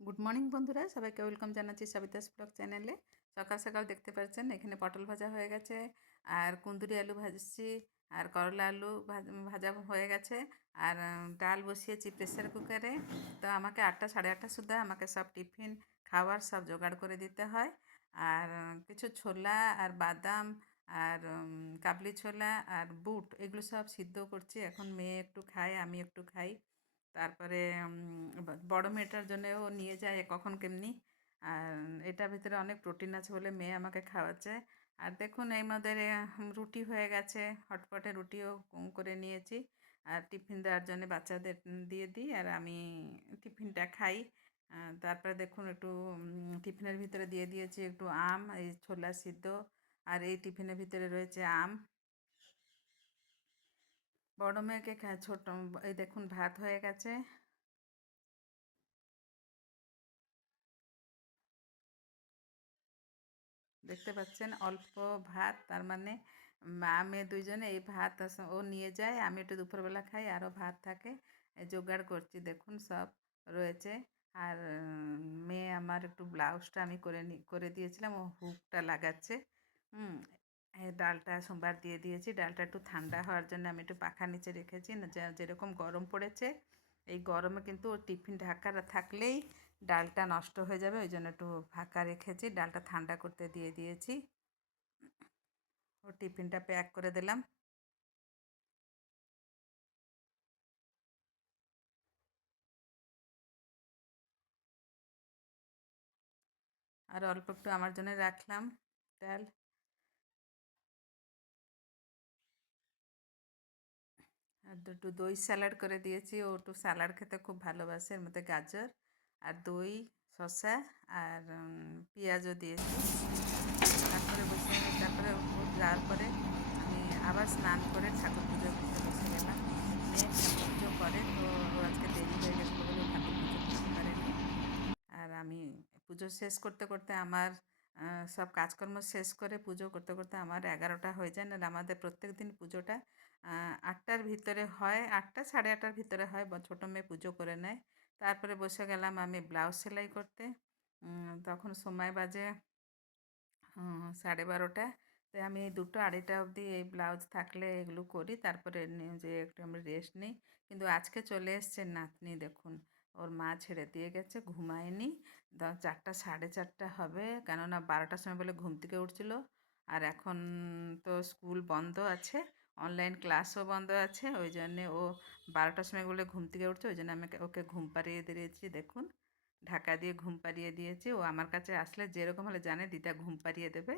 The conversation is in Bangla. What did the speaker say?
গুড মর্নিং বন্ধুরা, সবাইকে ওয়েলকাম জানাচ্ছি সবিতাস ব্লগ চ্যানেলে। সকাল সকাল দেখতে পাচ্ছেন এখানে পটল ভাজা হয়ে গেছে, আর কুন্দুরি আলু ভাজছি, আর করলা আলু ভাজা হয়ে গেছে, আর ডাল বসিয়েছি প্রেসার কুকারে। তো আমাকে 8টা সাড়ে 8টা সুদ্ধা আমাকে সব টিফিন খাওয়ার সব জোগাড় করে দিতে হয়। আর কিছু ছোলা আর বাদাম আর কাবলি ছোলা আর বুট এগুলো সব সিদ্ধ করছি। এখন মেয়ে একটু খায়, আমি একটু খাই। তারপরে বড় মেয়েটার জন্যও নিয়ে যায় কখন কেমনি। আর এটার ভিতরে অনেক প্রোটিন আছে বলে মেয়ে আমাকে খাওয়াচ্ছে। আর দেখুন এই মধ্যে রুটি হয়ে গেছে, হটপটে রুটিও করে নিয়েছি। আর টিফিন দেওয়ার জন্য বাচ্চাদের দিয়ে দিই, আর আমি টিফিনটা খাই। তারপরে দেখুন একটু টিফিনের ভিতরে দিয়ে দিয়েছি একটু আম, এই ছোলা সিদ্ধ। আর এই টিফিনের ভিতরে রয়েছে আম। বড় মেয়েকে ছোট এই দেখুন ভাত হয়ে গেছে। দেখতে পাচ্ছেন অল্প ভাত, তার মানে মা মেয়ে দুইজনে এই ভাত ও নিয়ে যায়, আমি একটু দুপুরবেলা খাই, আরও ভাত থাকে। জোগাড় করছি, দেখুন সব রয়েছে। আর মেয়ে আমার একটু ব্লাউজটা আমি করে দিয়েছিলাম, ও হুকটা লাগাচ্ছে। এই ডালটা সোমবার দিয়ে দিয়েছি, ডালটা একটু ঠান্ডা হওয়ার জন্য আমি একটু পাখার নিচে রেখেছি না, যেরকম গরম পড়েছে এই গরমে কিন্তু ও টিফিন ঢাকা থাকলেই ডালটা নষ্ট হয়ে যাবে, ওই জন্য একটু ফাঁকা রেখেছি, ডালটা ঠান্ডা করতে দিয়ে দিয়েছি। ও টিফিনটা প্যাক করে দিলাম। আর অল্প একটু আমার জন্য রাখলাম ডাল। আর একটু দই স্যালাড করে দিয়েছি, ও একটু স্যালাড খেতে খুব ভালোবাসে, এর মধ্যে গাজর আর দই, শসা আর পেঁয়াজও দিয়েছি। তারপরে তারপরে ও যাওয়ার পরে আমি আবার স্নান করে ঠাকুর পুজো করতে বসে গেলাম। মেয়ে ঠাকুর পুজো করে, তো ও আজকে দেরি হয়ে গেছিলো বলে ও ঠাকুর পুজো করতে পারেনি। আর আমি পুজো শেষ করতে করতে আমার সব কাজকর্ম শেষ করে পুজো করতে করতে আমার 11টা হয়ে যায়। নাহলে আমাদের প্রত্যেক দিন পুজোটা 8টার ভিতরে হয়, 8টা সাড়ে 8টার ভিতরে হয়, ছোটো মেয়ে পুজো করে নেয়। তারপরে বসে গেলাম আমি ব্লাউজ সেলাই করতে। তখন সময় বাজে 12:30। তো আমি এই 2টো 2:30 অবধি এই ব্লাউজ থাকলে এগুলো করি, তারপরে যে একটু আমি রেস্ট নিই। কিন্তু আজকে চলে এসছে নাতনি, দেখুন ওর মা ছেড়ে দিয়ে গেছে, ঘুমায়নি। 4টা 4:30 হবে, কেননা 12টার সময় বলে ঘুম থেকে উঠছিল। আর এখন তো স্কুল বন্ধ আছে, অনলাইন ক্লাসও বন্ধ আছে, ওই জন্যে ও 12টার সময় বলে ঘুম থেকে উঠছে, ওই জন্য আমি ওকে ঘুম পাড়িয়ে দিয়েছি। দেখুন ঢাকা দিয়ে ঘুম পাড়িয়ে দিয়েছি, ও আমার কাছে আসলে যেরকম হলে জানে দিদা ঘুম পাড়িয়ে দেবে।